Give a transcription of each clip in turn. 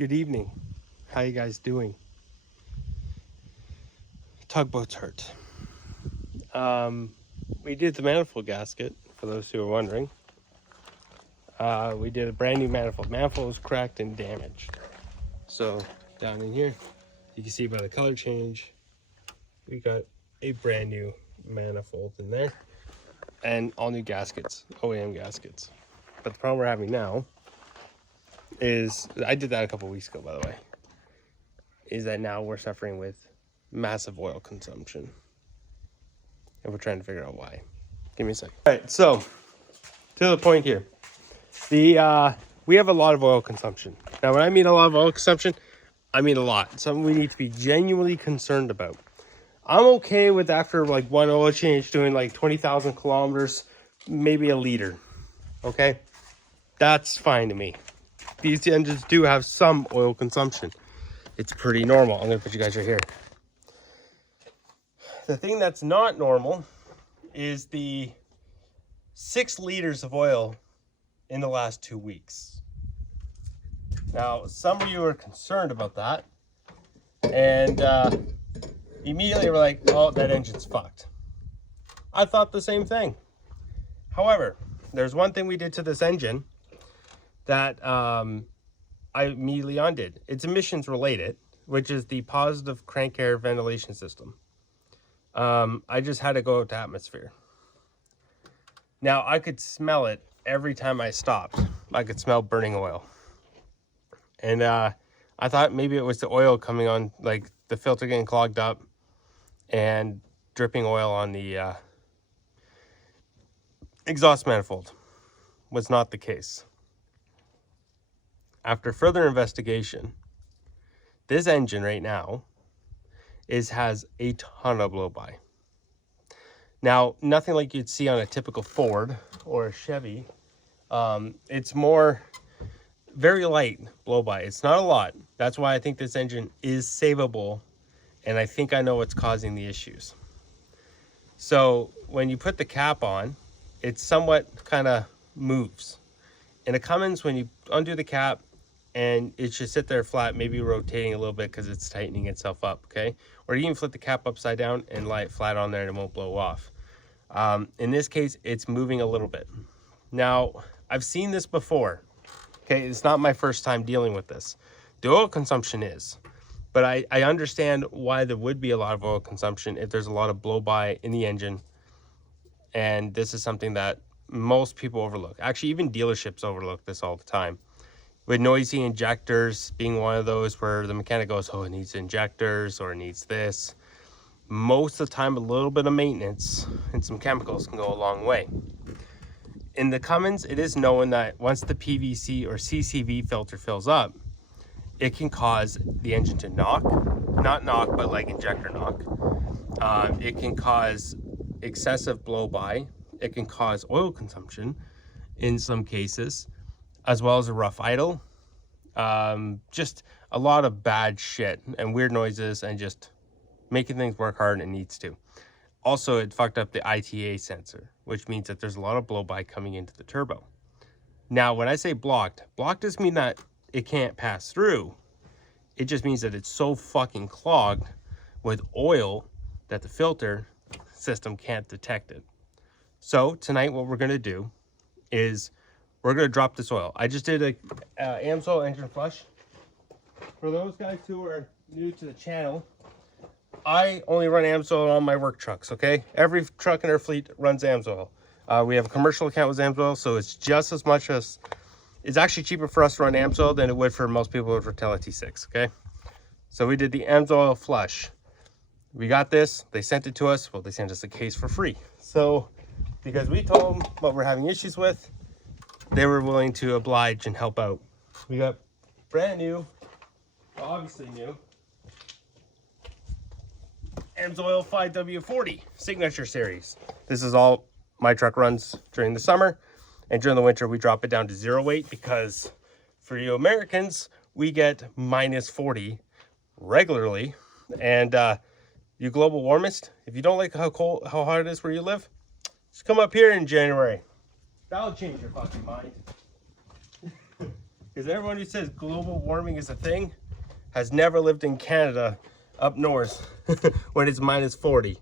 Good evening. How you guys doing? Tugboat's hurt. We did the manifold gasket, for those who are wondering. We did a brand new manifold. Manifold was cracked and damaged. So down in here, you can see by the color change, we got a brand new manifold in there. And all new gaskets, OEM gaskets. But the problem we're having now is, I did that a couple weeks ago, by the way, is that now we're suffering with massive oil consumption. And we're trying to figure out why. Give me a second. All right, so to the point here. We have a lot of oil consumption. Now, when I mean a lot of oil consumption, I mean a lot. Something we need to be genuinely concerned about. I'm okay with after like one oil change doing like 20,000 kilometers, maybe a liter. Okay? That's fine to me. These engines do have some oil consumption. It's pretty normal. I'm going to put you guys right here. The thing that's not normal is the 6 liters of oil in the last 2 weeks. Now, some of you are concerned about that, and immediately were like, oh, that engine's fucked. I thought the same thing. However, there's one thing we did to this engine that I immediately undid. It's emissions related, which is the positive crank air ventilation system. I just had to go out to atmosphere. Now, I could smell it every time I stopped. I could smell burning oil. And I thought maybe it was the oil coming on, like the filter getting clogged up and dripping oil on the exhaust manifold. Was not the case. After further investigation, this engine right now has a ton of blow-by. Now, nothing like you'd see on a typical Ford or a Chevy. It's more very light blow-by. It's not a lot. That's why I think this engine is savable, and I think I know what's causing the issues. So when you put the cap on, it somewhat kind of moves. In a Cummins, when you undo the cap, and it should sit there flat, maybe rotating a little bit because it's tightening itself up, okay? Or you can flip the cap upside down and lie it flat on there and it won't blow off. In this case, it's moving a little bit. Now, I've seen this before, okay? It's not my first time dealing with this. The oil consumption is, but I understand why there would be a lot of oil consumption if there's a lot of blow-by in the engine. And this is something that most people overlook. Actually, even dealerships overlook this all the time. With noisy injectors being one of those where the mechanic goes, oh, it needs injectors or it needs this. Most of the time, a little bit of maintenance and some chemicals can go a long way. In the Cummins, it is known that once the PVC or CCV filter fills up, it can cause the engine to knock. Not knock, but like injector knock. It can cause excessive blow-by. It can cause oil consumption in some cases, as well as a rough idle. Just a lot of bad shit and weird noises and just making things work hard and it needs to. Also, it fucked up the ITA sensor, which means that there's a lot of blow-by coming into the turbo. Now, when I say blocked doesn't mean that it can't pass through. It just means that it's so fucking clogged with oil that the filter system can't detect it. So tonight what we're going to do is we're going to drop this oil. I just did a AMSOIL engine flush. For those guys who are new to the channel, I only run AMSOIL on my work trucks, okay? Every truck in our fleet runs AMSOIL. We have a commercial account with AMSOIL, so it's just as much as... It's actually cheaper for us to run AMSOIL than it would for most people for Tele T6, okay? So we did the AMSOIL flush. We got this. They sent it to us. Well, they sent us a case for free. So, because we told them what we're having issues with, they were willing to oblige and help out. We got brand new, obviously new, AMSOIL 5W40 Signature Series. This is all my truck runs during the summer, and during the winter we drop it down to 0 weight because for you Americans, we get -40 regularly. And you global warmist, if you don't like how hot it is where you live, just come up here in January. That'll change your fucking mind. Because everyone who says global warming is a thing has never lived in Canada up north when it's minus 40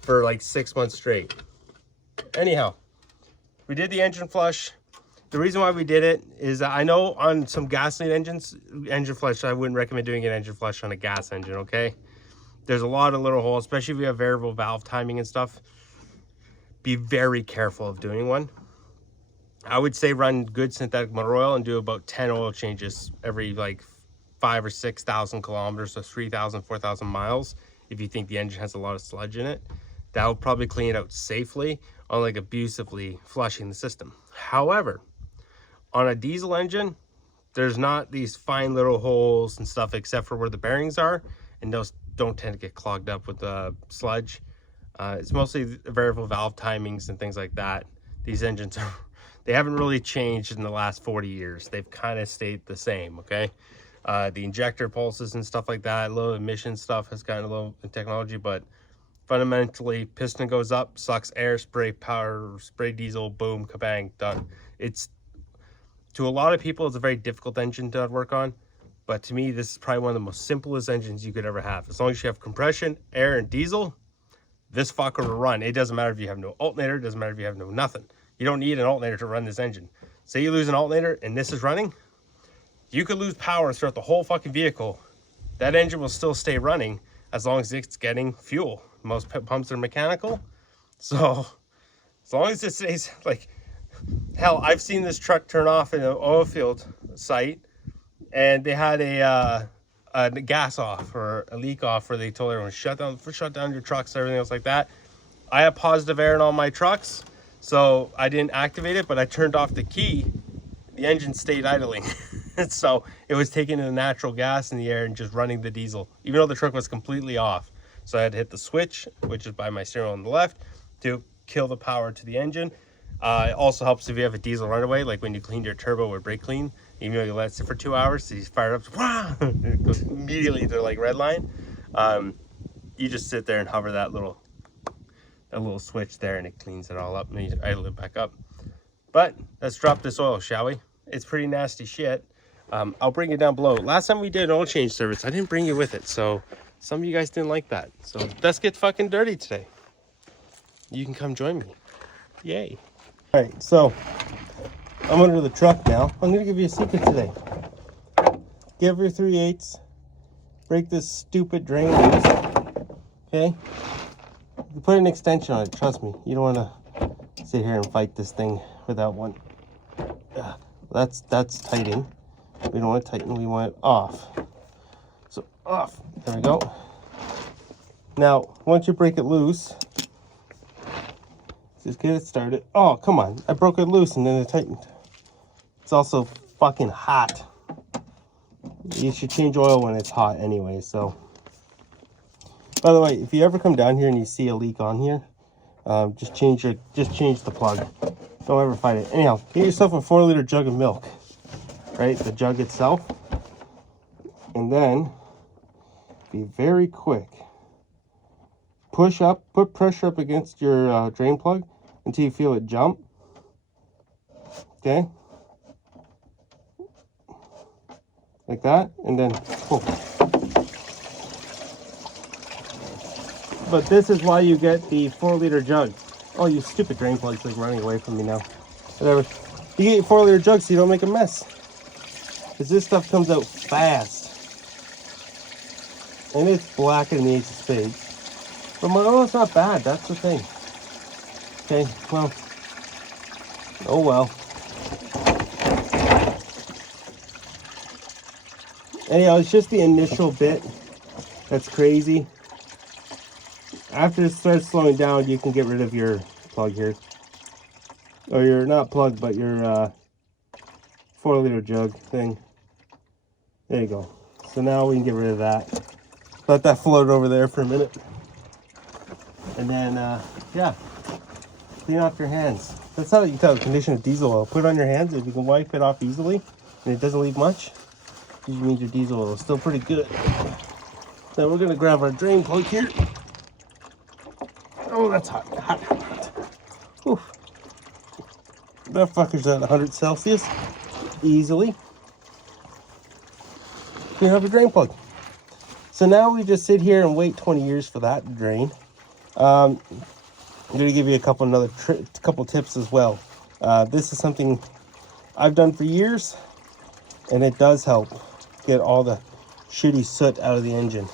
for like 6 months straight. Anyhow, we did the engine flush. The reason why we did it is I know on some gasoline engines, engine flush, I wouldn't recommend doing an engine flush on a gas engine, okay? There's a lot of little holes, especially if you have variable valve timing and stuff. Be very careful of doing one. I would say run good synthetic motor oil and do about 10 oil changes every like 5,000 or 6,000 kilometers, so 3,000, 4,000 miles. If you think the engine has a lot of sludge in it, that will probably clean it out safely, unlike abusively flushing the system. However, on a diesel engine, there's not these fine little holes and stuff except for where the bearings are, and those don't tend to get clogged up with the sludge. It's mostly variable valve timings and things like that. These engines are, they haven't really changed in the last 40 years. They've kind of stayed the same, okay? The injector pulses and stuff like that, a little emission stuff has gotten a little technology, but fundamentally, piston goes up, sucks air, spray power, spray diesel, boom, kabang, done. It's, to a lot of people, it's a very difficult engine to work on, but to me, this is probably one of the most simplest engines you could ever have. As long as you have compression, air, and diesel, this fucker will run. It doesn't matter if you have no alternator, it doesn't matter if you have no nothing. You don't need an alternator to run this engine. Say you lose an alternator and this is running, you could lose power throughout the whole fucking vehicle. That engine will still stay running as long as it's getting fuel. Most pumps are mechanical, so as long as it stays, like, hell, I've seen this truck turn off in an oil field site, and they had a gas off or a leak off where they told everyone shut down your trucks, everything else like that. I have positive air in all my trucks, so I didn't activate it, but I turned off the key. The engine stayed idling. So it was taking the natural gas in the air and just running the diesel, even though the truck was completely off. So I had to hit the switch, which is by my steering wheel on the left, to kill the power to the engine. It also helps if you have a diesel runaway, like when you clean your turbo with brake clean, even though you let it sit for 2 hours, so you fire it up, it goes immediately to like red line. You just sit there and hover that little switch there, and it cleans it all up, and you idle it back up. But let's drop this oil, shall we? It's pretty nasty shit. I'll bring it down below. Last time we did an oil change service, I didn't bring you with it, so some of you guys didn't like that. So let's get fucking dirty today. You can come join me. Yay. All right, so I'm under the truck now. I'm gonna give you a secret today. Give your 3/8, break this stupid drain loose, okay? You put an extension on it, trust me. You don't wanna sit here and fight this thing without one. That's tighten. We don't want it tighten, we want it off. So off, there we go. Now, once you break it loose, just get it started. Oh, come on, I broke it loose and then it tightened. It's also fucking hot. You should change oil when it's hot anyway, so. By the way, if you ever come down here and you see a leak on here, just change the plug. Don't ever fight it. Anyhow, get yourself a 4-liter jug of milk, right? The jug itself. And then be very quick. Push up, put pressure up against your drain plug until you feel it jump. Okay? Like that, and then pull. But this is why you get the 4-liter jug. Oh, you stupid drain plug's like running away from me now. Whatever. You get your 4-liter jug so you don't make a mess. Because this stuff comes out fast. And it's black in the ace of spades. But my oil's not bad, that's the thing. Okay, well. Oh well. Anyhow, it's just the initial bit that's crazy. After it starts slowing down, you can get rid of your plug here. Or your, not plug, but your 4-liter jug thing. There you go. So now we can get rid of that. Let that float over there for a minute. And then, yeah, clean off your hands. That's how you can tell the condition of diesel oil. Put it on your hands. If you can wipe it off easily and it doesn't leave much, usually means your diesel oil is still pretty good. Then we're going to grab our drain plug here. Oh, that's hot, hot, hot, hot. Whew. That fucker's at 100 Celsius, easily. clean up your drain plug. So now we just sit here and wait 20 years for that to drain. I'm going to give you a couple tips as well. This is something I've done for years, and it does help get all the shitty soot out of the engine.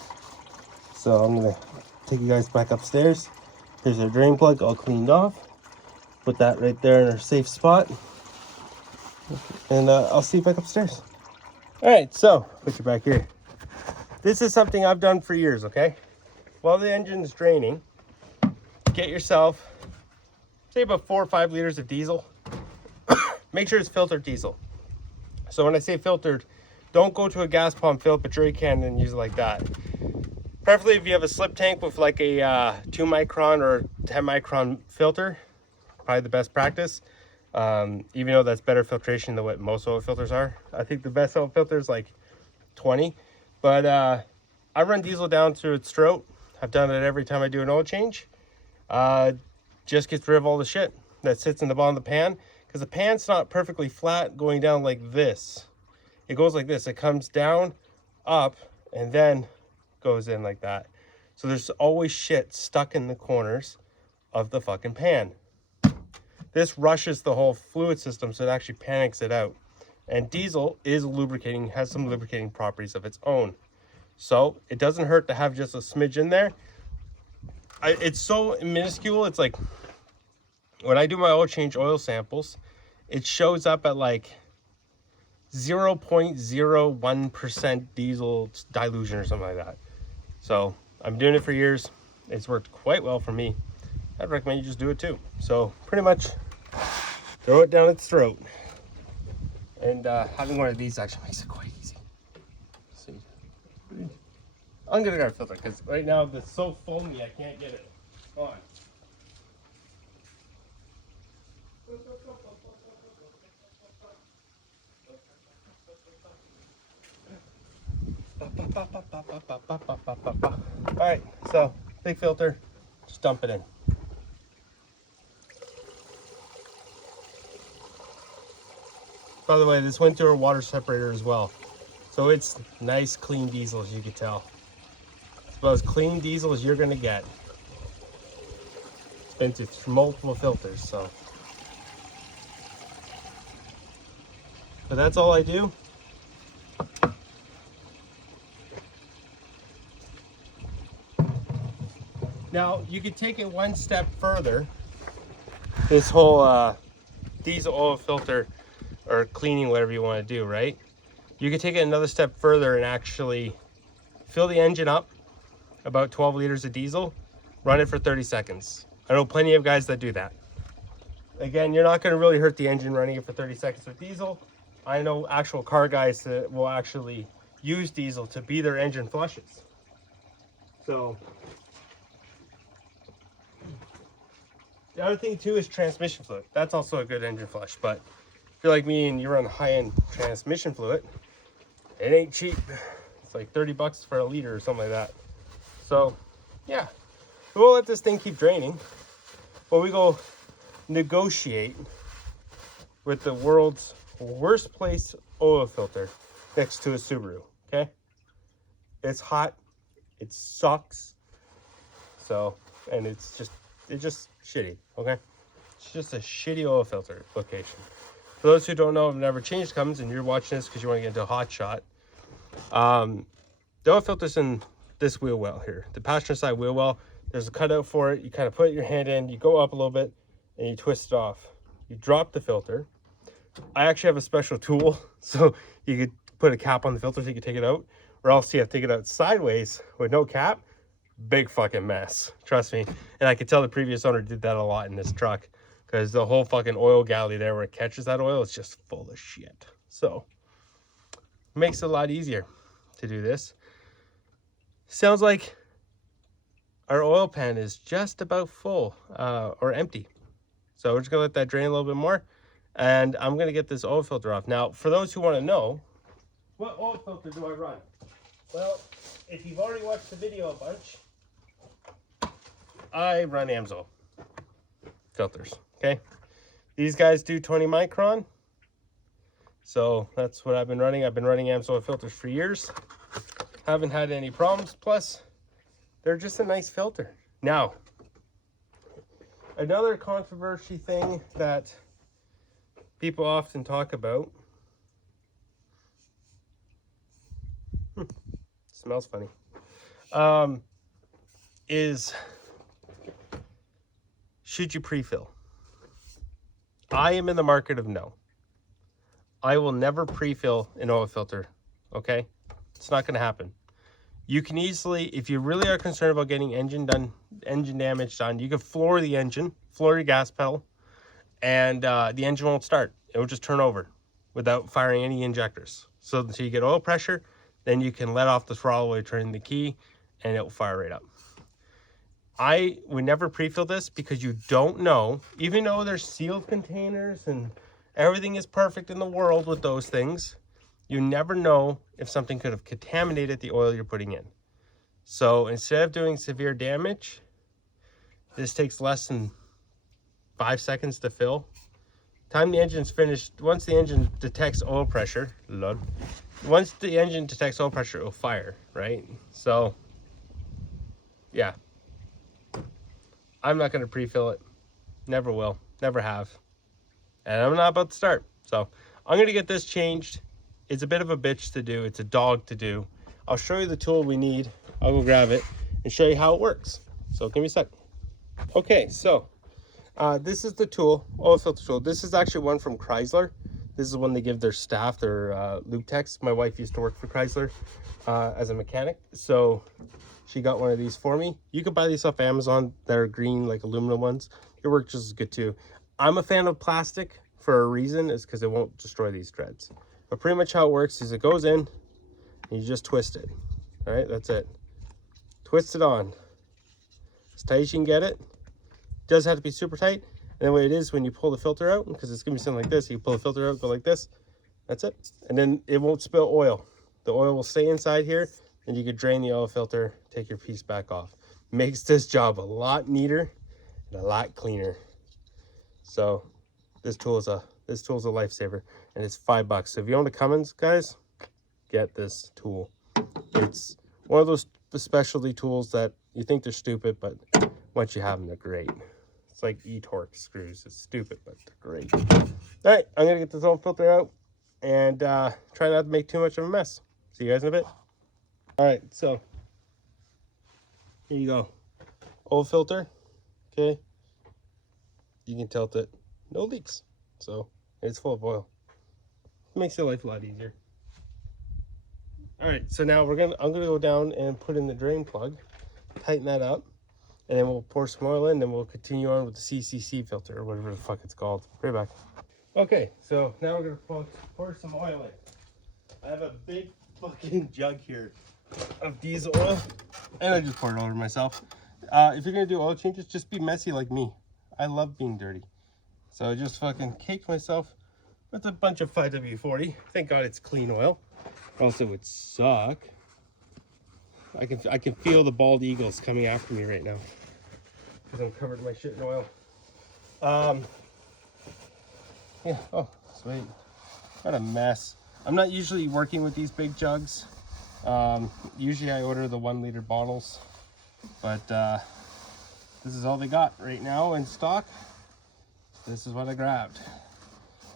So I'm going to take you guys back upstairs. Here's our drain plug all cleaned off. Put that right there in our safe spot. And I'll see you back upstairs. All right, so put you back here. This is something I've done for years, okay? While the engine's draining, get yourself, say about 4 or 5 liters of diesel. Make sure it's filtered diesel. So when I say filtered, don't go to a gas pump, fill up a jerry can and use it like that. Preferably if you have a slip tank with like a 2 micron or 10 micron filter, probably the best practice. Even though that's better filtration than what most oil filters are. I think the best oil filter is like 20. But I run diesel down through its throat. I've done it every time I do an oil change. Just gets rid of all the shit that sits in the bottom of the pan. Because the pan's not perfectly flat going down like this. It goes like this. It comes down, up, and then goes in like that. So there's always shit stuck in the corners of the fucking pan. This rushes the whole fluid system, so it actually panics it out. And diesel is lubricating, has some lubricating properties of its own. So it doesn't hurt to have just a smidge in there. It's so minuscule. It's like when I do my oil change oil samples, it shows up at like 0.01% diesel dilution or something like that. So I'm doing it for years. It's worked quite well for me. I'd recommend you just do it too. So pretty much throw it down its throat. And having one of these actually makes it quite easy. See, I'm gonna grab a filter because right now it's so foamy I can't get it. Come on. Alright, so big filter, just dump it in. By the way, this went through a water separator as well. So it's nice, clean diesel, as you can tell. It's about as clean diesel as you're gonna get. It's been through multiple filters, so. But that's all I do. Now, you could take it one step further. This whole diesel oil filter or cleaning, whatever you want to do, right? You could take it another step further and actually fill the engine up, about 12 liters of diesel, run it for 30 seconds. I know plenty of guys that do that. Again, you're not going to really hurt the engine running it for 30 seconds with diesel. I know actual car guys that will actually use diesel to be their engine flushes. So the other thing too is transmission fluid. That's also a good engine flush, but if you're like me and you run high-end transmission fluid, it ain't cheap. It's like 30 bucks for a liter or something like that. So yeah, we'll let this thing keep draining while we go negotiate with the world's worst placed oil filter next to a Subaru. Okay, it's hot, it sucks, so, and it's just shitty. Okay, it's just a shitty oil filter location. For those who don't know, I've never changed Cummins, and you're watching this because you want to get into a hot shot. The oil filter's in this wheel well here, the passenger side wheel well. There's a cutout for it. You kind of put your hand in, you go up a little bit, and you twist it off. You drop the filter. I actually have a special tool, so you could put a cap on the filter so you can take it out, or else you have to take it out sideways with no cap. Big fucking mess, trust me. And I could tell the previous owner did that a lot in this truck, because the whole fucking oil galley there where it catches that oil is just full of shit. So it makes it a lot easier to do this. Sounds like our oil pan is just about full or empty. So we're just gonna let that drain a little bit more, and I'm gonna get this oil filter off. Now, for those who want to know, what oil filter do I run? Well, if you've already watched the video a bunch, I run Amsoil filters, okay? These guys do 20 micron. So that's what I've been running. I've been running AMSOIL filters for years. Haven't had any problems. Plus, they're just a nice filter. Now, another controversy thing that people often talk about. Smells funny. Is should you pre-fill? I am in the market of no. I will never pre-fill an oil filter, okay? It's not going to happen. You can easily, if you really are concerned about getting engine damage done, you can floor the engine, floor your gas pedal, and the engine won't start. It will just turn over without firing any injectors. So until you get oil pressure, then you can let off the throttle while you're turning the key, and it will fire right up. I would never pre-fill this because you don't know, even though there's sealed containers and everything is perfect in the world with those things, you never know if something could have contaminated the oil you're putting in. So instead of doing severe damage, this takes less than 5 seconds to fill. Time the engine's finished, once the engine detects oil pressure, once the engine detects oil pressure, it will fire, right? So, yeah. I'm not going to pre-fill it. Never will. Never have. And I'm not about to start. So I'm going to get this changed. It's a bit of a bitch to do. It's a dog to do. I'll show you the tool we need. I'll go grab it and show you how it works. So give me a sec. Okay, so this is the tool, oil filter tool. This is actually one from Chrysler. This is one they give their staff, their lube techs. My wife used to work for Chrysler as a mechanic. So she got one of these for me. You can buy these off Amazon. They're green, like aluminum ones. It works just as good too. I'm a fan of plastic for a reason, is because it won't destroy these threads. But pretty much how it works is it goes in and you just twist it. All right, that's it. Twist it on as tight as you can get it. It does have to be super tight. And the way it is when you pull the filter out, because it's gonna be something like this, you pull the filter out, go like this. That's it. And then it won't spill oil. The oil will stay inside here, and you could drain the oil filter, take your piece back off. Makes this job a lot neater and a lot cleaner. So this tool is a lifesaver, and it's $5. So if you own a Cummins, guys, get this tool. It's one of those specialty tools that you think they're stupid, but once you have them, they're great. It's like e-torque screws. It's stupid, but they're great. All right, I'm gonna get this oil filter out and try not to make too much of a mess. See you guys in a bit. All right, so here you go. Oil filter, okay. You can tilt it, no leaks. So it's full of oil. It makes your life a lot easier. All right, so now I'm gonna go down and put in the drain plug, tighten that up, and then we'll pour some oil in, and we'll continue on with the CCC filter or whatever the fuck it's called. Right back. Okay, so now we're gonna pour some oil in. I have a big fucking jug here of diesel oil, and I just poured it over myself. If you're gonna do oil changes, just be messy like me. I love being dirty. So I just fucking caked myself with a bunch of 5W40. Thank God it's clean oil, or else it would suck. I can feel the bald eagles coming after me right now because I'm covered in my shit in oil. Yeah, oh, sweet. What a mess. I'm not usually working with these big jugs. Usually I order the 1 liter bottles, but this is all they got right now in stock. This is what I grabbed.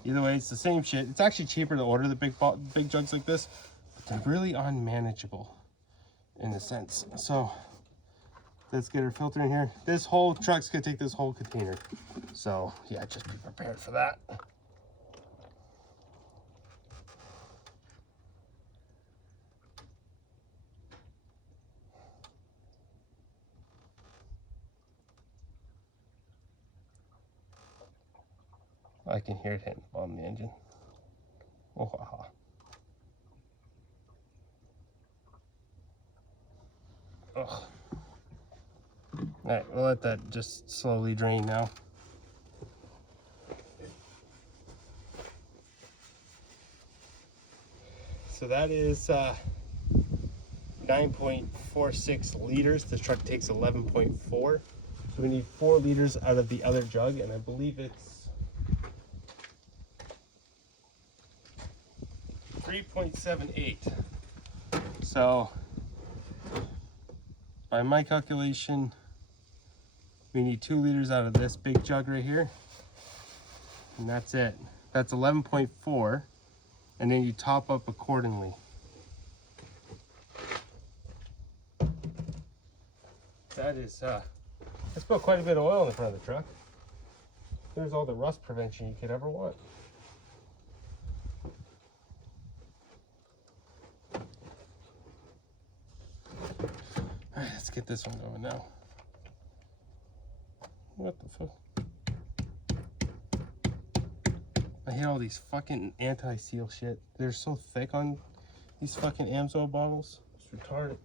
Either way, it's the same shit. It's actually cheaper to order the big jugs like this, but they're really unmanageable in a sense. So let's get our filter in here. This whole truck's gonna take this whole container. So yeah, just be prepared for that. I can hear it hitting the bottom of the engine. Oh, ha, ha. Ugh. All right, we'll let that just slowly drain now. So that is 9.46 liters. This truck takes 11.4. So we need 4 liters out of the other jug, and I believe it's 3.78. So by my calculation, we need 2 liters out of this big jug right here, and that's it. That's 11.4, and then you top up accordingly. That is, let's put quite a bit of oil in the front of the truck. There's all the rust prevention you could ever want. Alright, let's get this one going now. What the fuck? I hate all these fucking anti-seal shit. They're so thick on these fucking Amsoil bottles. It's retarded.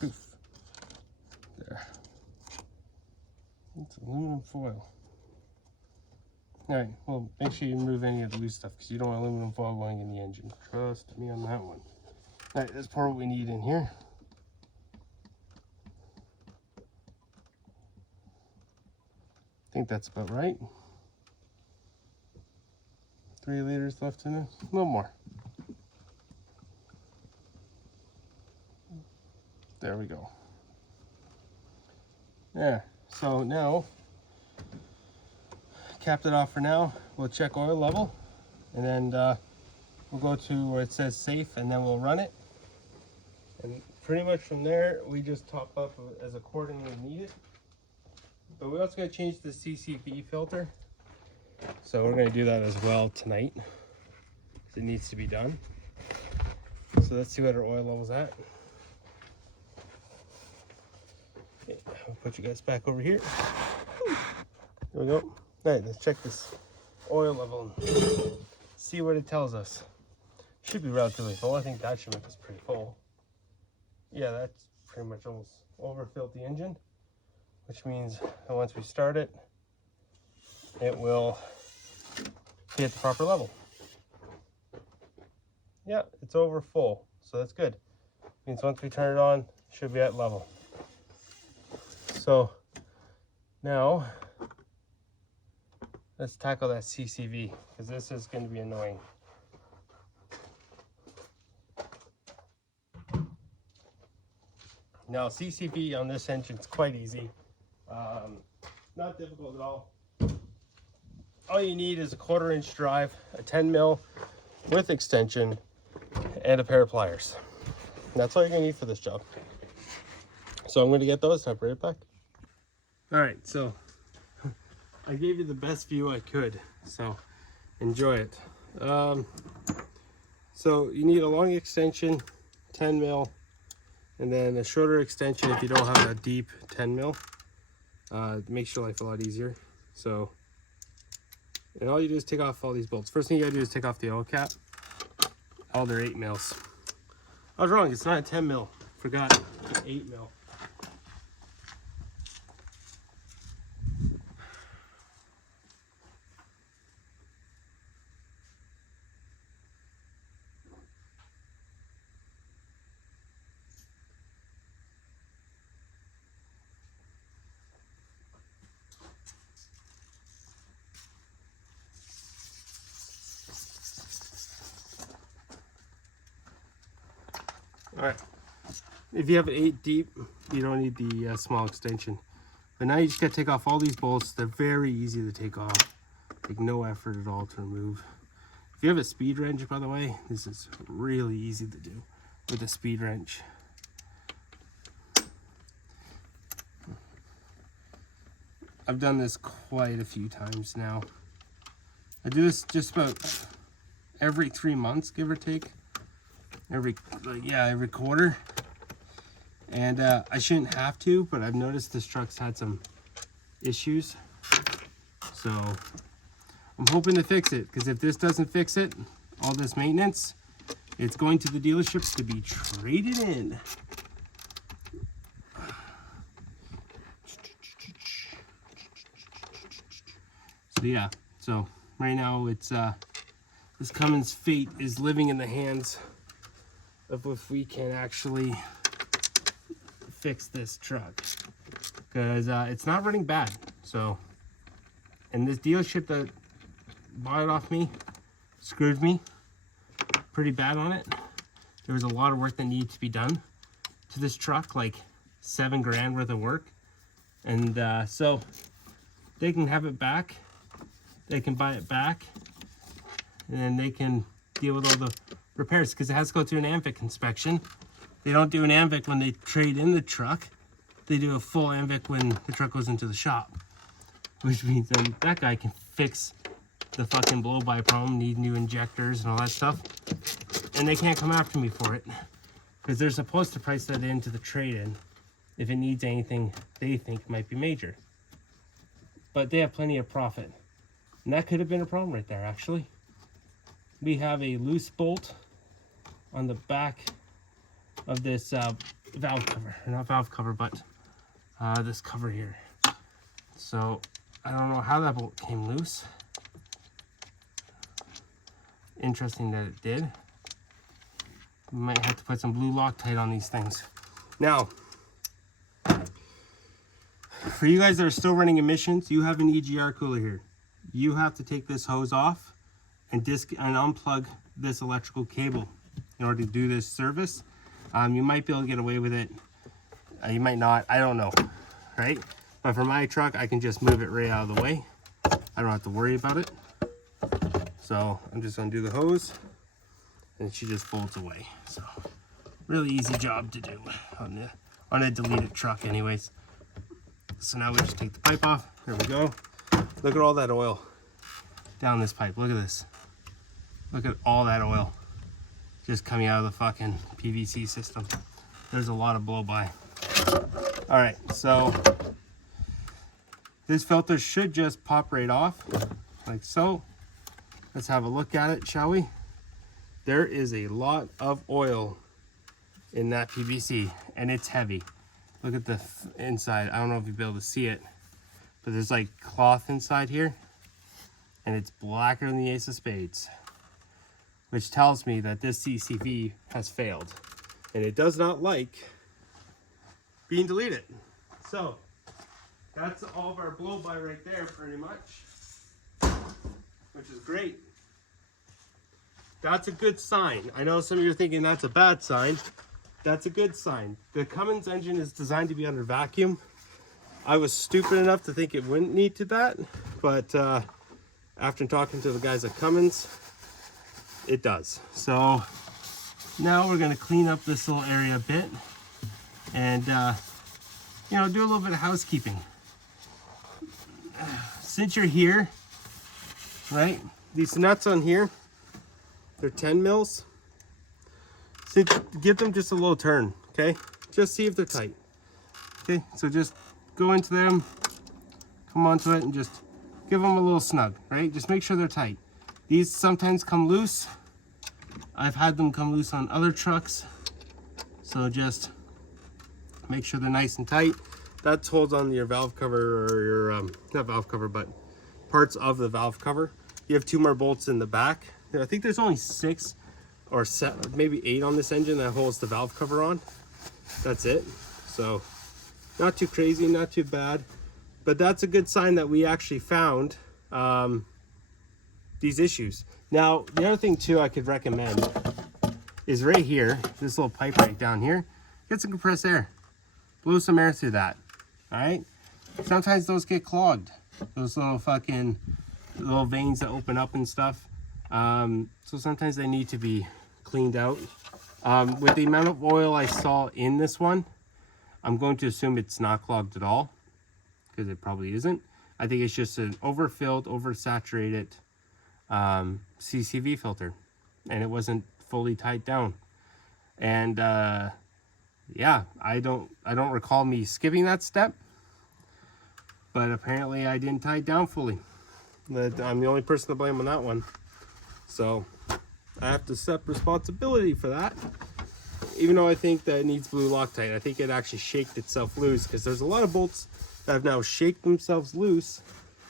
Poof. There. It's aluminum foil. Alright, well, make sure you remove any of the loose stuff because you don't want aluminum foil going in the engine. Trust me on that one. Alright, let's pour what we need in here. I think that's about right. 3 liters left in it. A little more. There we go. Yeah, so now, capped it off for now. We'll check oil level, and then we'll go to where it says safe, and then we'll run it. And pretty much from there, we just top up as accordingly needed. But we also got to change the CCB filter. So we're going to do that as well tonight. It needs to be done. So let's see what our oil level's at. Okay, I'll put you guys back over here. There we go. All right, let's check this oil level and see what it tells us. Should be relatively full. I think that should make us pretty full. Yeah, that's pretty much almost overfilled the engine, which means that once we start it, it will be at the proper level. Yeah, it's over full, so that's good. Means once we turn it on, it should be at level. So now let's tackle that CCV, because this is going to be annoying. Now CCV on this engine is quite easy, not difficult at all. All you need is a 1/4 inch drive, a 10 mil with extension, and a pair of pliers. That's all you're gonna need for this job. So I'm gonna get those, I'll be right back. All right, so I gave you the best view I could, so enjoy it. So you need a long extension, 10 mil, and then a shorter extension if you don't have a deep 10 mil. It makes your life a lot easier. So, and all you do is take off all these bolts. First thing you gotta do is take off the oil cap. All their 8 mils. I was wrong, it's not a 10 mil. Forgot, it's 8 mil. All right, if you have an 8 deep, you don't need the small extension. But now you just gotta take off all these bolts. They're very easy to take off. Take no effort at all to remove. If you have a speed wrench, by the way, this is really easy to do with a speed wrench. I've done this quite a few times now. I do this just about every 3 months, give or take. Every quarter. And I shouldn't have to, but I've noticed this truck's had some issues. So I'm hoping to fix it, because if this doesn't fix it, all this maintenance, it's going to the dealerships to be traded in. So yeah, so right now it's this Cummins fate is living in the hands of if we can actually fix this truck, because it's not running bad. So, and this dealership that bought it off me screwed me pretty bad on it. There was a lot of work that needed to be done to this truck, like $7 grand worth of work. And so they can have it back, they can buy it back, and then they can deal with all the repairs, because it has to go through an AMVIC inspection. They don't do an AMVIC when they trade in the truck. They do a full AMVIC when the truck goes into the shop, which means then that guy can fix the fucking blow-by problem, need new injectors and all that stuff, and they can't come after me for it, because they're supposed to price that into the trade-in if it needs anything they think might be major. But they have plenty of profit, and that could have been a problem right there. Actually, we have a loose bolt on the back of this valve cover, or not valve cover, but this cover here. So I don't know how that bolt came loose. Interesting that it did. We might have to put some blue Loctite on these things. Now, for you guys that are still running emissions, you have an EGR cooler here. You have to take this hose off and unplug this electrical cable in order to do this service. You might be able to get away with it. You might not. I don't know, right? But for my truck, I can just move it right out of the way. I don't have to worry about it. So I'm just gonna do the hose, and she just folds away. So really easy job to do on a deleted truck anyways. So now we just take the pipe off. There we go. Look at all that oil down this pipe. Look at this. Look at all that oil just coming out of the fucking PVC system. There's a lot of blow-by. All right, so this filter should just pop right off like so. Let's have a look at it, shall we? There is a lot of oil in that PVC, and it's heavy. Look at the inside. I don't know if you'll be able to see it, but there's like cloth inside here, and it's blacker than the ace of spades, which tells me that this CCV has failed, and it does not like being deleted. So that's all of our blow-by right there, pretty much, which is great. That's a good sign. I know some of you are thinking that's a bad sign. That's a good sign. The Cummins engine is designed to be under vacuum. I was stupid enough to think it wouldn't need to that, but after talking to the guys at Cummins, it does. So now we're gonna clean up this little area a bit and you know, do a little bit of housekeeping. Since you're here, right, these nuts on here, they're 10 mils. So give them just a little turn, okay? Just see if they're tight. Okay, so just go into them, come onto it, and just give them a little snug, right? Just make sure they're tight. These sometimes come loose. I've had them come loose on other trucks. So just make sure they're nice and tight. That holds on your valve cover, or your, not valve cover, but parts of the valve cover. You have 2 more bolts in the back. I think there's only 6 or 7, maybe 8 on this engine that holds the valve cover on. That's it. So not too crazy, not too bad, but that's a good sign that we actually found these issues. Now, the other thing too I could recommend is right here, this little pipe right down here, get some compressed air. Blow some air through that, all right? Sometimes those get clogged. Those little fucking little veins that open up and stuff. So sometimes they need to be cleaned out. With the amount of oil I saw in this one, I'm going to assume it's not clogged at all, because it probably isn't. I think it's just an overfilled, oversaturated CCV filter, and it wasn't fully tied down. And yeah, I don't recall me skipping that step, but apparently I didn't tie it down fully. I'm the only person to blame on that one. So I have to accept responsibility for that. Even though I think that it needs blue Loctite, I think it actually shaked itself loose, because there's a lot of bolts that have now shaked themselves loose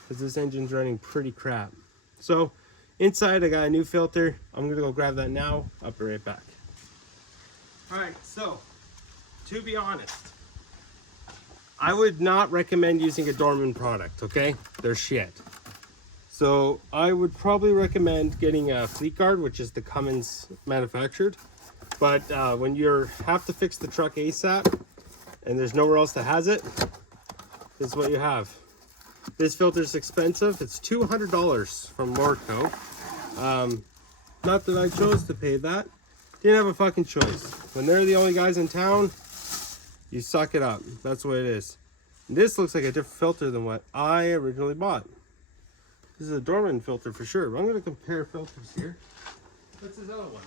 because this engine's running pretty crap. So Inside, I got a new filter. I'm gonna go grab that now. I'll be right back. All right, so to be honest, I would not recommend using a Dorman product, okay? They're shit. So I would probably recommend getting a Fleet Guard, which is the Cummins manufactured. But when you have to fix the truck ASAP and there's nowhere else that has it, this is what you have. This filter is expensive. It's $200 from Lordco. Not that I chose to pay that. Didn't have a fucking choice. When they're the only guys in town, you suck it up. That's what it is. And this looks like a different filter than what I originally bought. This is a Dorman filter for sure. But I'm going to compare filters here. What's this other one?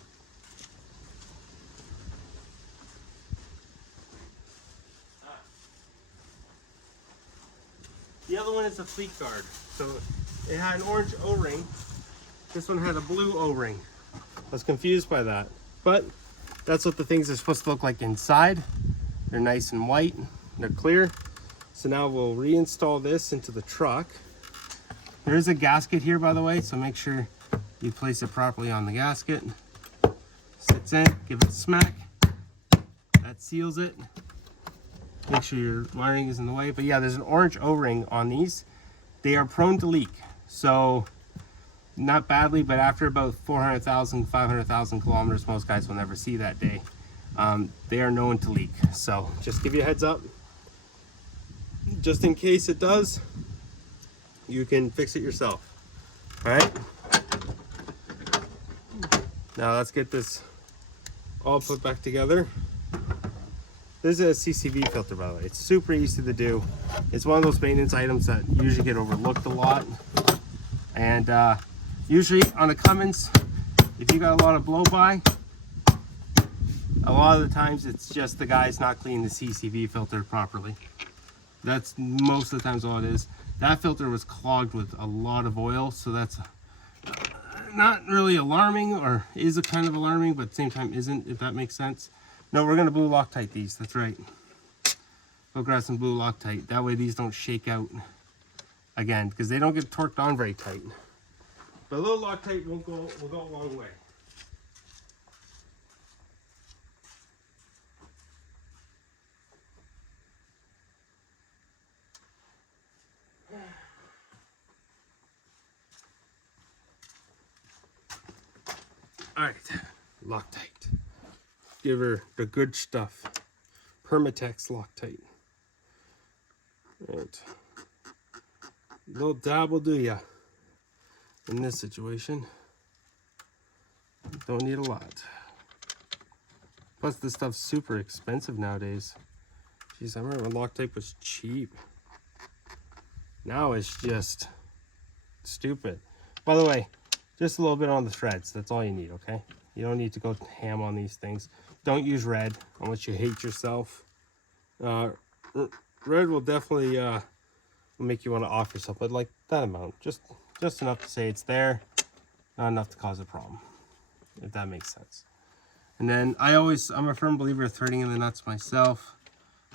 The other one is a Fleet Guard. So it had an orange O-ring. This one had a blue O-ring. I was confused by that. But that's what the things are supposed to look like inside. They're nice and white. They're clear. So now we'll reinstall this into the truck. There is a gasket here, by the way, so make sure you place it properly on the gasket. Sits in, give it a smack. That seals it. Make sure your wiring is in the way. But yeah, there's an orange O-ring on these. They are prone to leak. So not badly, but after about 400,000, 500,000 kilometers, most guys will never see that day. They are known to leak. So just give you a heads up. Just in case it does, you can fix it yourself. All right. Now let's get this all put back together. This is a CCV filter, by the way. It's super easy to do. It's one of those maintenance items that usually get overlooked a lot. And usually on a Cummins, if you got a lot of blow-by, a lot of the times it's just the guys not cleaning the CCV filter properly. That's most of the times all it is. That filter was clogged with a lot of oil, so that's not really alarming, or is a kind of alarming, but at the same time isn't, if that makes sense. No, we're gonna blue Loctite these, that's right. Go grab some blue Loctite. That way these don't shake out again, because they don't get torqued on very tight. But a little Loctite will go a long way. All right, Loctite. Give her the good stuff. Permatex Loctite. All right. A little dab will do ya. In this situation, don't need a lot. Plus, this stuff's super expensive nowadays. Jeez, I remember when Loctite was cheap. Now it's just stupid. By the way, just a little bit on the threads. That's all you need, okay? You don't need to go ham on these things. Don't use red unless you hate yourself. Red will definitely make you want to off yourself, but like that amount, just enough to say it's there, not enough to cause a problem, if that makes sense. And then I'm a firm believer of threading in the nuts myself,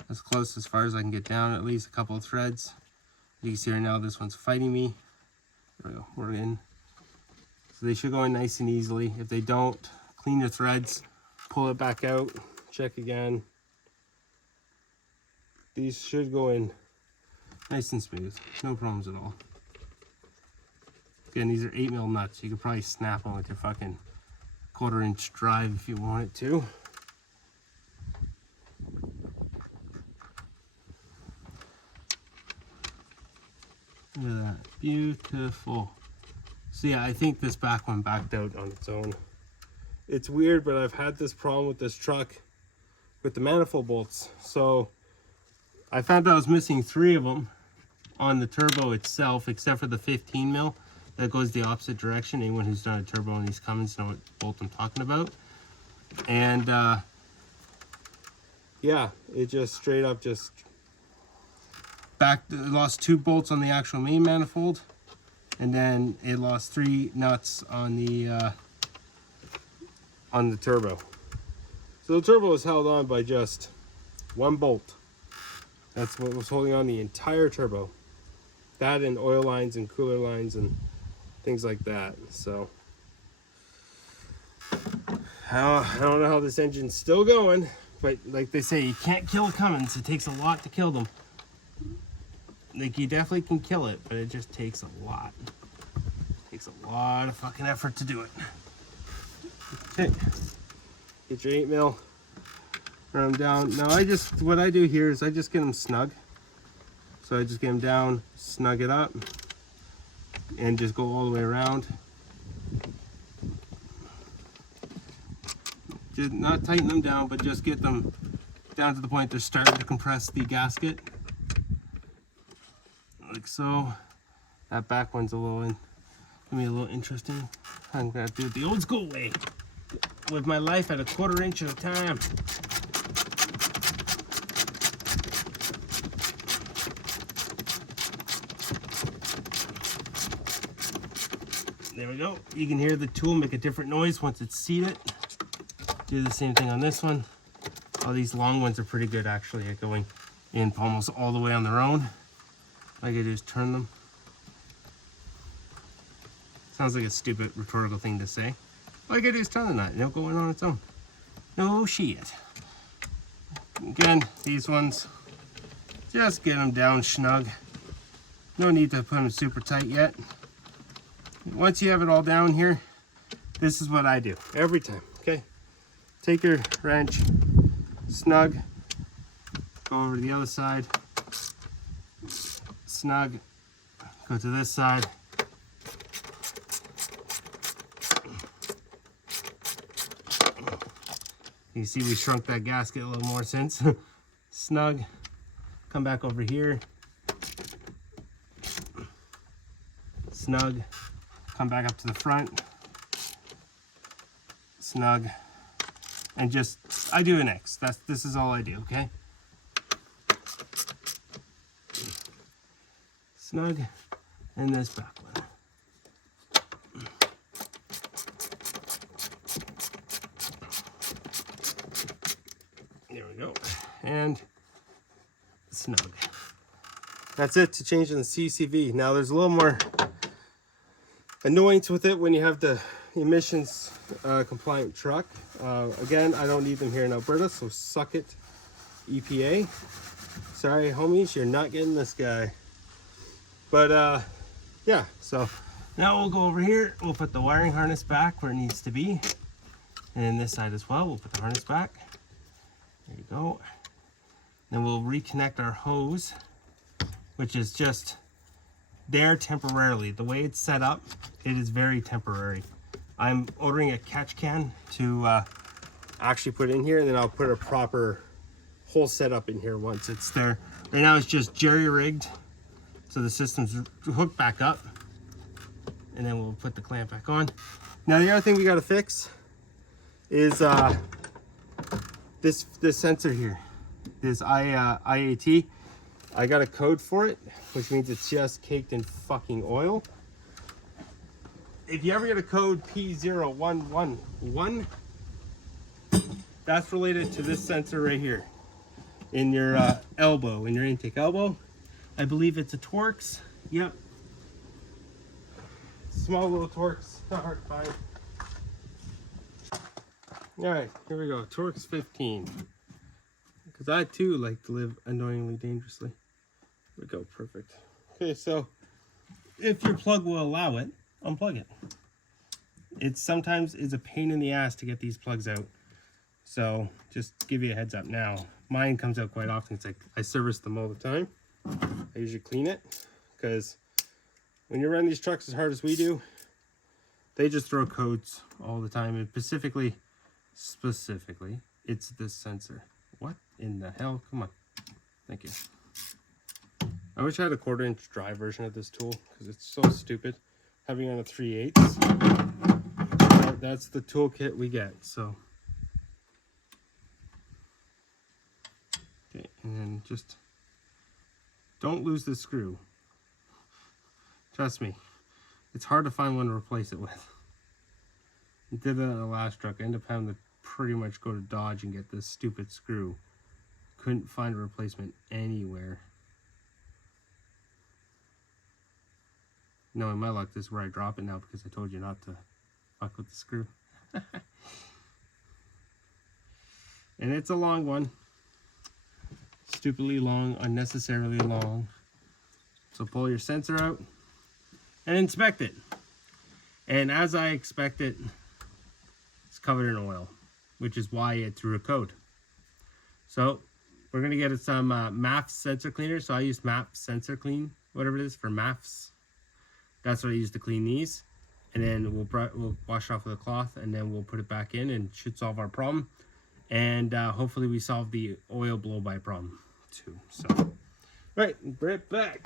as close as far as I can get down, at least a couple of threads. You can see right now this one's fighting me. There we go, we're in. So they should go in nice and easily. If they don't, clean your threads, pull it back out, check again. These should go in nice and smooth, no problems at all. Again, these are 8mm nuts. You could probably snap them with your fucking 1/4-inch drive if you wanted to. Look at that, beautiful. So yeah, I think this back one backed out on its own. It's weird, but I've had this problem with this truck with the manifold bolts. So I found I was missing 3 of them on the turbo itself, except for the 15mm that goes the opposite direction. Anyone who's done a turbo in these Cummins know what bolt I'm talking about. And yeah, it just straight up just lost 2 bolts on the actual main manifold, and then it lost 3 nuts on the turbo. So the turbo was held on by just 1 bolt. That's what was holding on the entire turbo. That and oil lines and cooler lines and things like that. So I don't know how this engine's still going, but like they say, you can't kill a Cummins. It takes a lot to kill them. Like, you definitely can kill it, but it just takes a lot. It takes a lot of fucking effort to do it. Okay, get your 8mm, run them down. Now what I do here is I just get them snug. So I just get them down, snug it up, and just go all the way around. Just not tighten them down, but just get them down to the point they're starting to compress the gasket. Like so. That back one's gonna be a little interesting. I'm gonna do it the old school way. With my life at a 1/4 inch at a time. There we go. You can hear the tool make a different noise once it's seated. Do the same thing on this one. Oh, these long ones are pretty good actually at going in almost all the way on their own. All I gotta do is turn them. Sounds like a stupid rhetorical thing to say. All I gotta do is turn the nut and it'll go in on its own. No shit. Again, these ones, just get them down snug. No need to put them super tight yet. Once you have it all down here, this is what I do every time, okay? Take your wrench, snug, go over to the other side, snug, go to this side. You see we shrunk that gasket a little more since. Snug, come back over here, snug, come back up to the front, snug, and just, I do an X. This is all I do, okay? Snug, and this back one. There we go. And snug. That's it to changing the CCV. Now there's a little more annoyance with it when you have the emissions compliant truck. Again, I don't need them here in Alberta, so suck it, EPA. Sorry, homies, you're not getting this guy. But yeah, so now we'll go over here. We'll put the wiring harness back where it needs to be. And then this side as well, we'll put the harness back. There you go. Then we'll reconnect our hose, which is just there temporarily. The way it's set up, it is very temporary. I'm ordering a catch can to actually put in here, and then I'll put a proper whole setup in here once it's there. Right now it's just jerry-rigged, so the system's hooked back up, and then we'll put the clamp back on. Now the other thing we got to fix is this sensor here, this IAT. I got a code for it, which means it's just caked in fucking oil. If you ever get a code P0111, that's related to this sensor right here in your elbow, in your intake elbow. I believe it's a Torx. Yep. Small little Torx, not hard to find. All right, here we go. Torx 15. Because I too like to live annoyingly dangerously. There we go, perfect. Okay, so if your plug will allow it, unplug it. It sometimes is a pain in the ass to get these plugs out. So just to give you a heads up now. Mine comes out quite often. It's like I service them all the time. I usually clean it because when you run these trucks as hard as we do, they just throw codes all the time. And specifically, it's this sensor. What in the hell? Come on. Thank you. I wish I had a 1/4 inch dry version of this tool because it's so stupid. Having on a 3/8. That's the toolkit we get. So, okay, and then just don't lose the screw. Trust me, it's hard to find one to replace it with. I did that on the last truck. I ended up having to pretty much go to Dodge and get this stupid screw. Couldn't find a replacement anywhere. Knowing my luck, this is where I drop it now because I told you not to fuck with the screw. And it's a long one. Stupidly long, unnecessarily long. So pull your sensor out and inspect it. And as I expect it, it's covered in oil, which is why it threw a code. So we're gonna get some MAF sensor cleaner. So I use MAF sensor clean, whatever it is for MAFs. That's what I use to clean these. And then we'll wash it off with a cloth, and then we'll put it back in, and should solve our problem. And hopefully we solve the oil blow-by problem too. So, right, right back.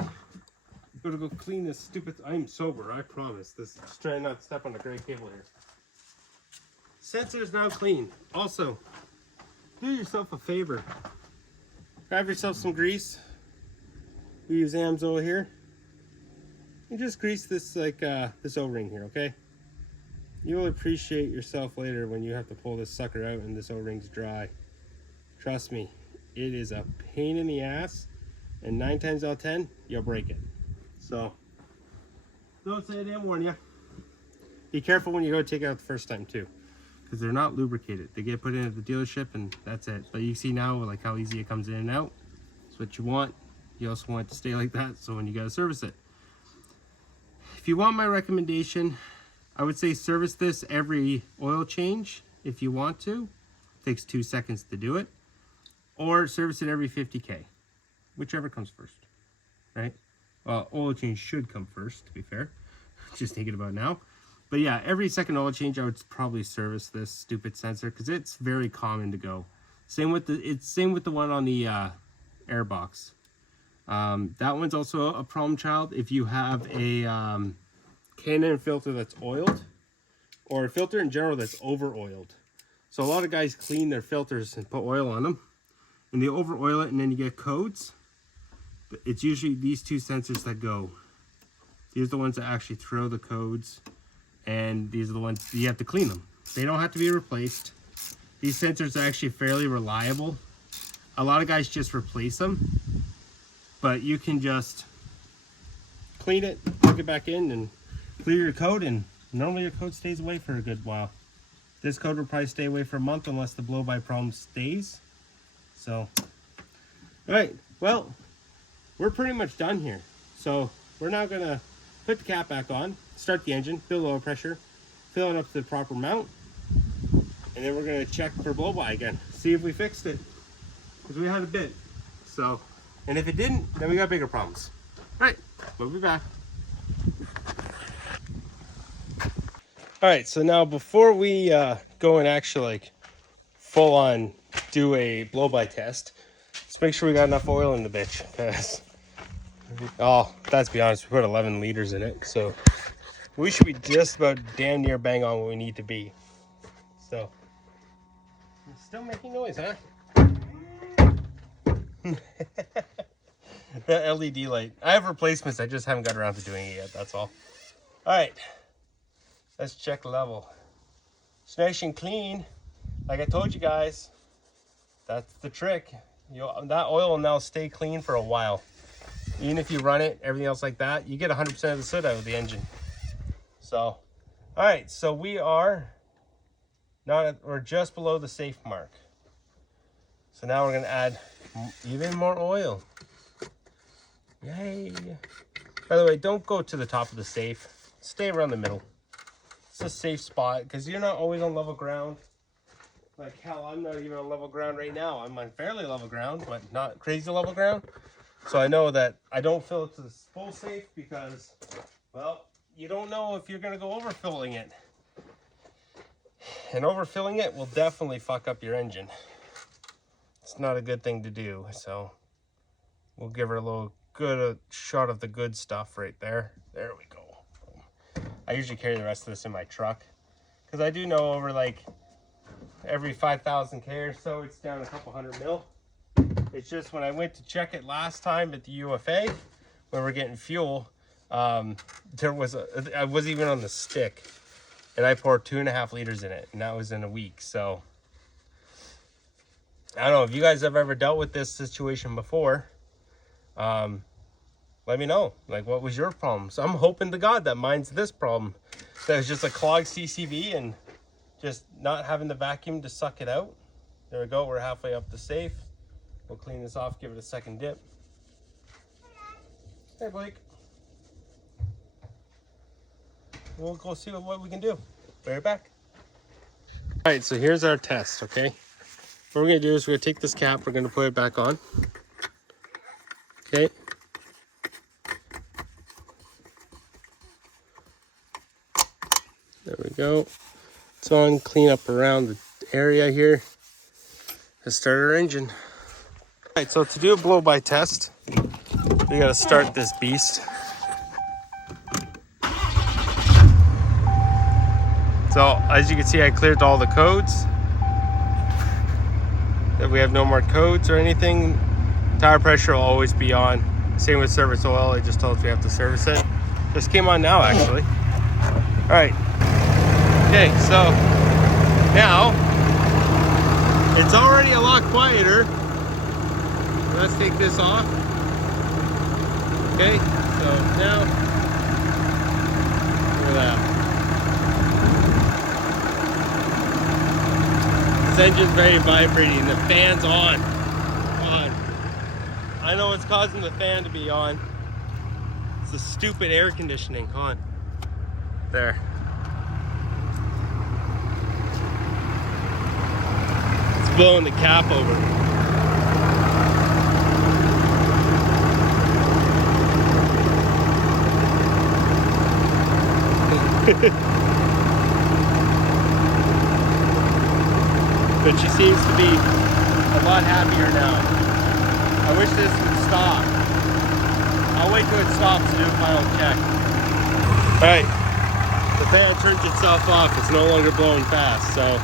Gotta go clean this stupid. I'm sober, I promise. Just trying not to step on the gray cable here. Sensor is now clean. Also, do yourself a favor. Grab yourself some grease. We use Amsoil here. And just grease this this O-ring here, okay? You will appreciate yourself later when you have to pull this sucker out and this O-ring's dry. Trust me, it is a pain in the ass, and 9 times out of 10, you'll break it. So, don't say I didn't warn you. Be careful when you go take it out the first time too, because they're not lubricated. They get put in at the dealership and that's it. But you see now like how easy it comes in and out. That's what you want. You also want it to stay like that, so when you gotta service it. If you want my recommendation, I would say service this every oil change if you want to. It takes 2 seconds to do it. Or service it every 50K, whichever comes first, right? Well, oil change should come first, to be fair. Just thinking about it now. But yeah, every second oil change, I would probably service this stupid sensor because it's very common to go. Same with the one on the air box. That one's also a problem child if you have a Canon filter that's oiled, or a filter in general that's over oiled. So a lot of guys clean their filters and put oil on them, and they over oil it, and then you get codes. But it's usually these two sensors that go. These are the ones that actually throw the codes, and these are the ones you have to clean them. They don't have to be replaced. These sensors are actually fairly reliable. A lot of guys just replace them, but you can just clean it, plug it back in, and clear your code, and normally your code stays away for a good while. This code will probably stay away for a month unless the blow-by problem stays. So, all right, well, we're pretty much done here. So we're now gonna put the cap back on, start the engine, build oil pressure, fill it up to the proper amount, and then we're gonna check for blow-by again, see if we fixed it, because we had a bit. So, and if it didn't, then we got bigger problems. All right, we'll be back. All right, so now before we go and actually like full on do a blow-by test, let's make sure we got enough oil in the bitch, because let's be honest, we put 11 liters in it, so we should be just about damn near bang on what we need to be. So it's still making noise, huh? The LED light, I have replacements, I just haven't got around to doing it yet, that's all. All right, let's check level. It's nice and clean. Like I told you guys, that's the trick. That oil will now stay clean for a while. Even if you run it, everything else like that, you get 100% of the soot out of the engine. So, all right, so we're just below the safe mark. So now we're gonna add even more oil. Yay. By the way, don't go to the top of the safe. Stay around the middle. It's a safe spot because you're not always on level ground. Like hell, I'm not even on level ground right now. I'm on fairly level ground, but not crazy level ground. So I know that I don't fill it to the full safe because, well, you don't know if you're gonna go overfilling it. And overfilling it will definitely fuck up your engine. It's not a good thing to do, so we'll give her a little good shot of the good stuff right there. There we go. I usually carry the rest of this in my truck because I do know over like every 5,000 K or so it's down a couple 100 mil. It's just when I went to check it last time at the UFA when we're getting fuel, I wasn't even on the stick, and I poured 2.5 liters in it, and that was in a week. So I don't know if you guys have ever dealt with this situation before. let me know, like, what was your problem? So I'm hoping to God that mine's this problem. That was just a clogged CCV and just not having the vacuum to suck it out. There we go, we're halfway up the safe. We'll clean this off, give it a second dip. Hey, Blake. We'll go see what we can do. Be right back. All right, so here's our test, okay? What we're gonna do is we're gonna take this cap, we're gonna put it back on. Okay. There we go. It's on, clean up around the area here. Let's start our engine. All right, so to do a blow-by test, we gotta start this beast. So as you can see, I cleared all the codes. If we have no more codes or anything, tire pressure will always be on. Same with service oil, it just tells us we have to service it. Just came on now, actually. All right. Okay, so now it's already a lot quieter. Let's take this off. Okay, so now look at that. This engine's very vibrating. The fan's on. I know what's causing the fan to be on. It's the stupid air conditioning. Come on. There. It's blowing the cap over. But she seems to be a lot happier now. I wish this would stop. I'll wait till it stops to do a final check. Alright, the fan turns itself off. It's no longer blowing fast, so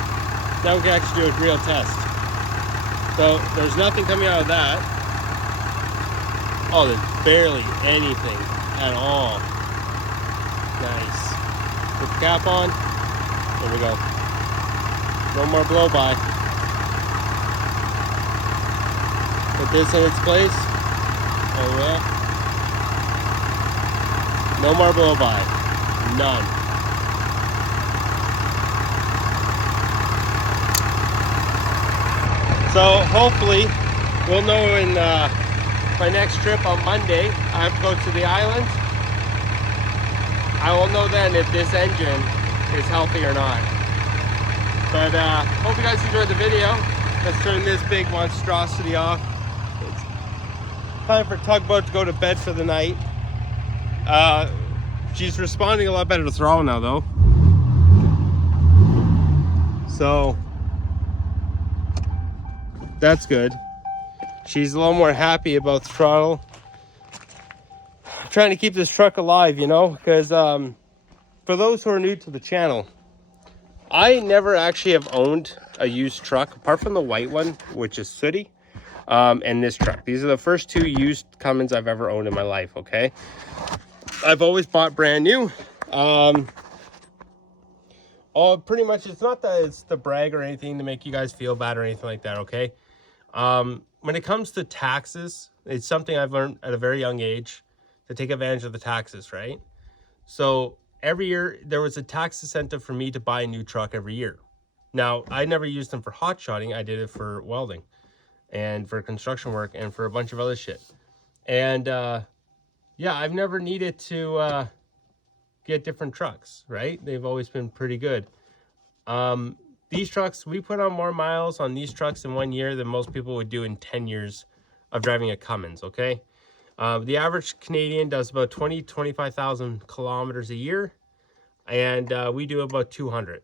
now we can actually do a real test. So there's nothing coming out of that. Oh, there's barely anything at all. Nice. Put the cap on. There we go. No more blow-by. Put this in its place. Oh yeah. No more blow-by. None. So hopefully we'll know in my next trip on Monday. I have to go to the island. I will know then if this engine is healthy or not. But hope you guys enjoyed the video. Let's turn this big monstrosity off. Time for Tugboat to go to bed for the night. She's responding a lot better to throttle now though. So that's good. She's a little more happy about the throttle. I'm trying to keep this truck alive, you know, because for those who are new to the channel, I never actually have owned a used truck apart from the white one, which is sooty. And this truck. These are the first two used Cummins I've ever owned in my life, okay? I've always bought brand new. Pretty much, it's not that it's the brag or anything to make you guys feel bad or anything like that, okay? When it comes to taxes, it's something I've learned at a very young age to take advantage of the taxes, right? So every year, there was a tax incentive for me to buy a new truck every year. Now, I never used them for hot shotting. I did it for welding and for construction work and for a bunch of other shit. And yeah, I've never needed to get different trucks, right? They've always been pretty good. These trucks, we put on more miles on these trucks in 1 year than most people would do in 10 years of driving a Cummins, okay? The average Canadian does about 25,000 kilometers a year, and we do about 200.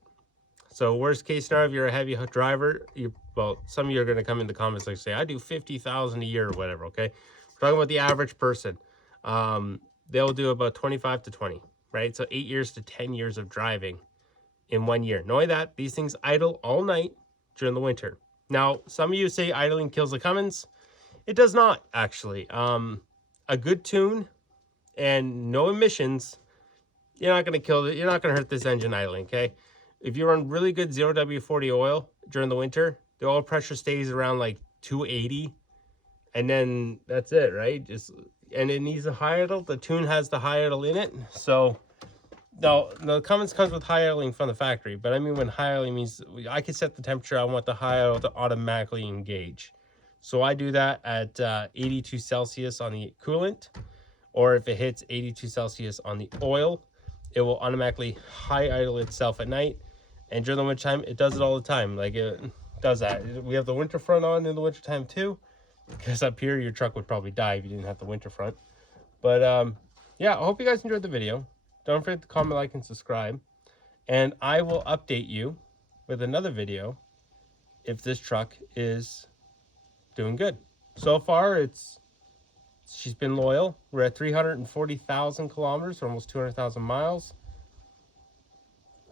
So worst case scenario, if you're a heavy driver, well, some of you are going to come in the comments like say, I do 50,000 a year or whatever, okay? We're talking about the average person. They'll do about 25 to 20, right? So 8 years to 10 years of driving in 1 year. Not only that, these things idle all night during the winter. Now, some of you say idling kills the Cummins. It does not, actually. A good tune and no emissions, you're not going to kill it. You're not going to hurt this engine idling, okay? If you run really good 0W40 oil during the winter, the oil pressure stays around like 280, and then that's it, right? Just and it needs a high idle. The Tune has the high idle in it. So now the Cummins comes with high idling from the factory, but I mean when high idling means I can set the temperature. I want the high idle to automatically engage. So I do that at 82 Celsius on the coolant, or if it hits 82 Celsius on the oil, it will automatically high idle itself at night. And during the winter time, it does it all the time. Like it does that. We have the winter front on in the winter time too, because up here your truck would probably die if you didn't have the winter front. But yeah, I hope you guys enjoyed the video. Don't forget to comment, like, and subscribe. And I will update you with another video if this truck is doing good. So far, she's been loyal. We're at 340,000 kilometers, or almost 200,000 miles.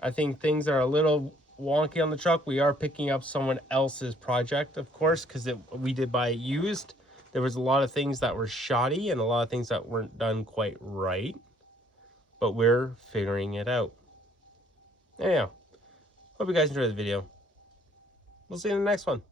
I think things are a little wonky on the truck. We are picking up someone else's project, of course, because we did buy it used. There was a lot of things that were shoddy and a lot of things that weren't done quite right. But we're figuring it out. Anyhow, hope you guys enjoyed the video. We'll see you in the next one.